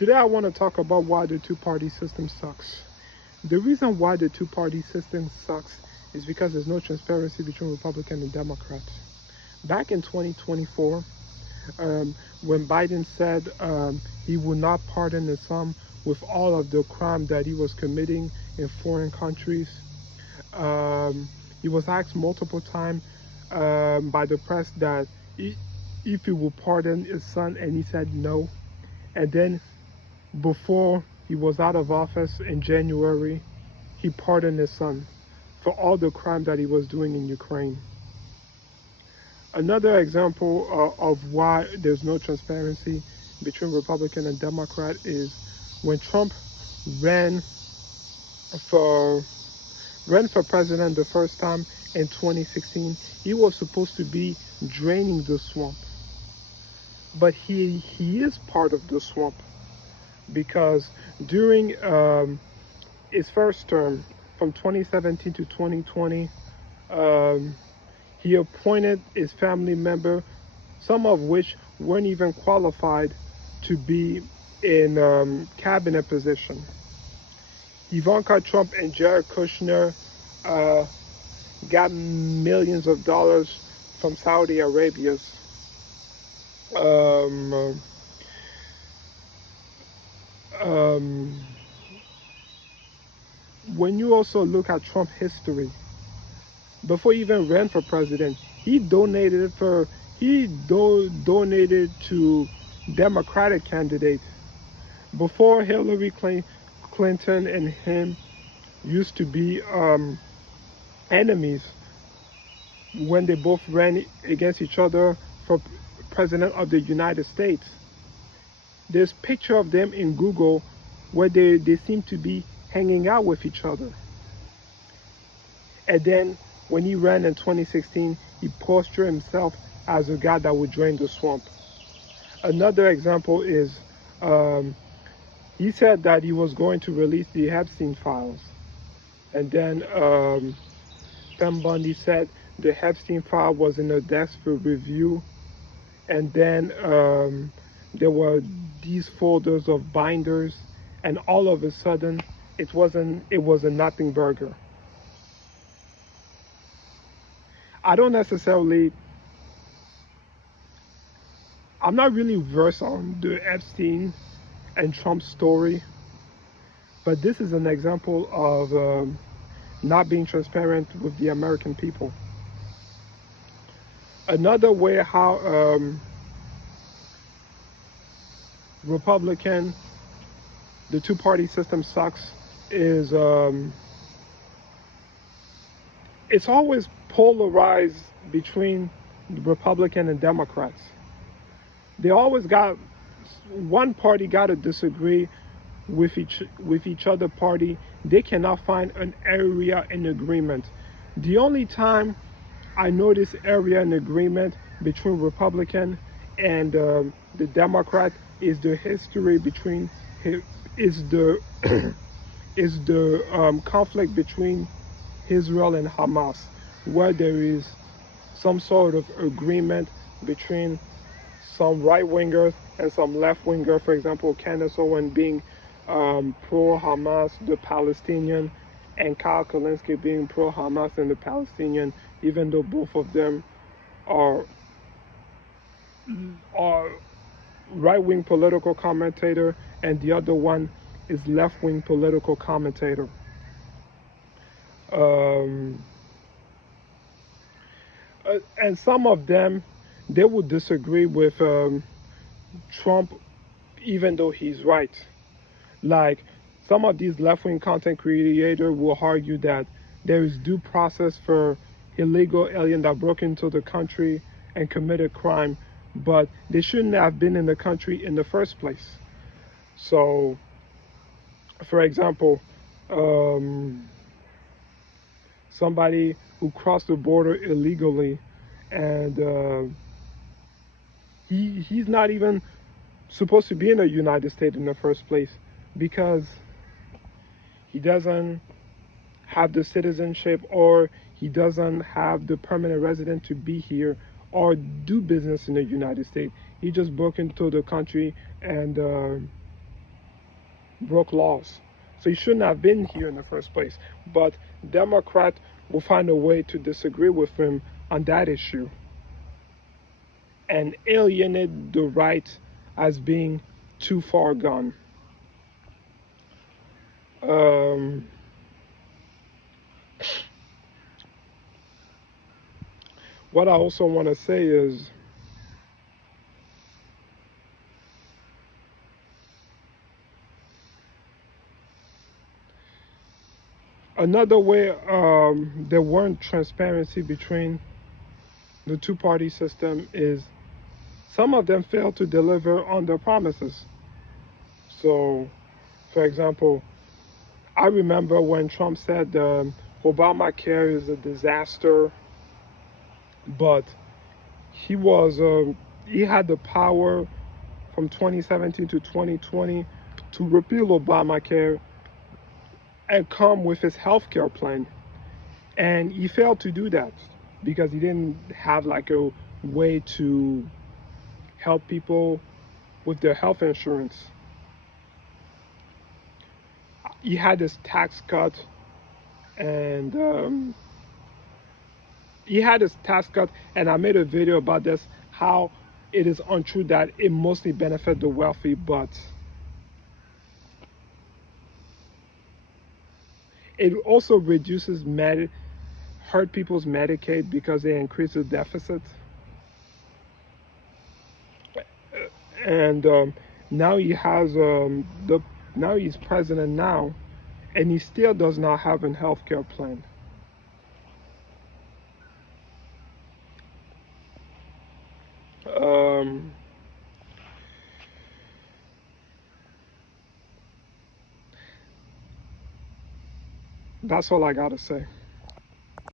Today I want to talk about why the two-party system sucks. The reason why the two-party system sucks is because there's no transparency between Republicans and Democrats. Back in 2024, when Biden said he would not pardon his son with all of the crime that he was committing in foreign countries, he was asked multiple times by the press that if he would pardon his son, and he said no. And then before he was out of office in January, he pardoned his son for all the crime that he was doing in Ukraine. Another example of why there's no transparency between Republican and Democrat is when Trump ran for president the first time in 2016, he was supposed to be draining the swamp. But he is part of the swamp, because during his first term, from 2017 to 2020, he appointed his family member, some of which weren't even qualified to be in cabinet position. Ivanka Trump and Jared Kushner got millions of dollars from Saudi Arabia. When you also look at Trump history, before he even ran for president, he donated to Democratic candidates. Before Hillary Clinton and him used to be enemies, when they both ran against each other for president of the United States. There's a picture of them in Google where they seem to be hanging out with each other. And then when he ran in 2016, he postured himself as a guy that would drain the swamp. Another example is he said that he was going to release the Epstein files. And then Pam Bundy said the Epstein file was in a desk for review. And then there were these folders of binders, and all of a sudden it was a nothing burger. I'm not really versed on the Epstein and Trump story, but this is an example of not being transparent with the American people. Another way how the two-party system sucks is it's always polarized between Republican and Democrats. They always got one party got to disagree with each other party. They cannot find an area in agreement. The only time I notice area in agreement between Republican and the Democrat is the history between conflict between Israel and Hamas, where there is some sort of agreement between some right-wingers and some left-wingers. For example, Candace Owen being pro-Hamas, the Palestinian, and Kyle Kulinski being pro-Hamas and the Palestinian, even though both of them are right-wing political commentator, and the other one is left-wing political commentator. And some of them, they would disagree with Trump, even though he's right. Like, some of these left-wing content creators will argue that there is due process for illegal aliens that broke into the country and committed crime, but they shouldn't have been in the country in the first place. So, for example, somebody who crossed the border illegally, and he's not even supposed to be in the United States in the first place, because he doesn't have the citizenship, or he doesn't have the permanent resident to be here or do business in the United States. He just broke into the country and broke laws. So he shouldn't have been here in the first place. But Democrat will find a way to disagree with him on that issue and alienate the right as being too far gone. What I also want to say is another way there weren't transparency between the two-party system is some of them failed to deliver on their promises. So, for example, I remember when Trump said Obamacare is a disaster, but he was he had the power from 2017 to 2020 to repeal Obamacare and come with his healthcare plan, and he failed to do that because he didn't have like a way to help people with their health insurance. He had this tax cut, and I made a video about this, how it is untrue that it mostly benefits the wealthy, but it also reduces hurt people's Medicaid because they increase the deficit. And now he has now he's president now, and he still does not have a health care plan. That's all I gotta say.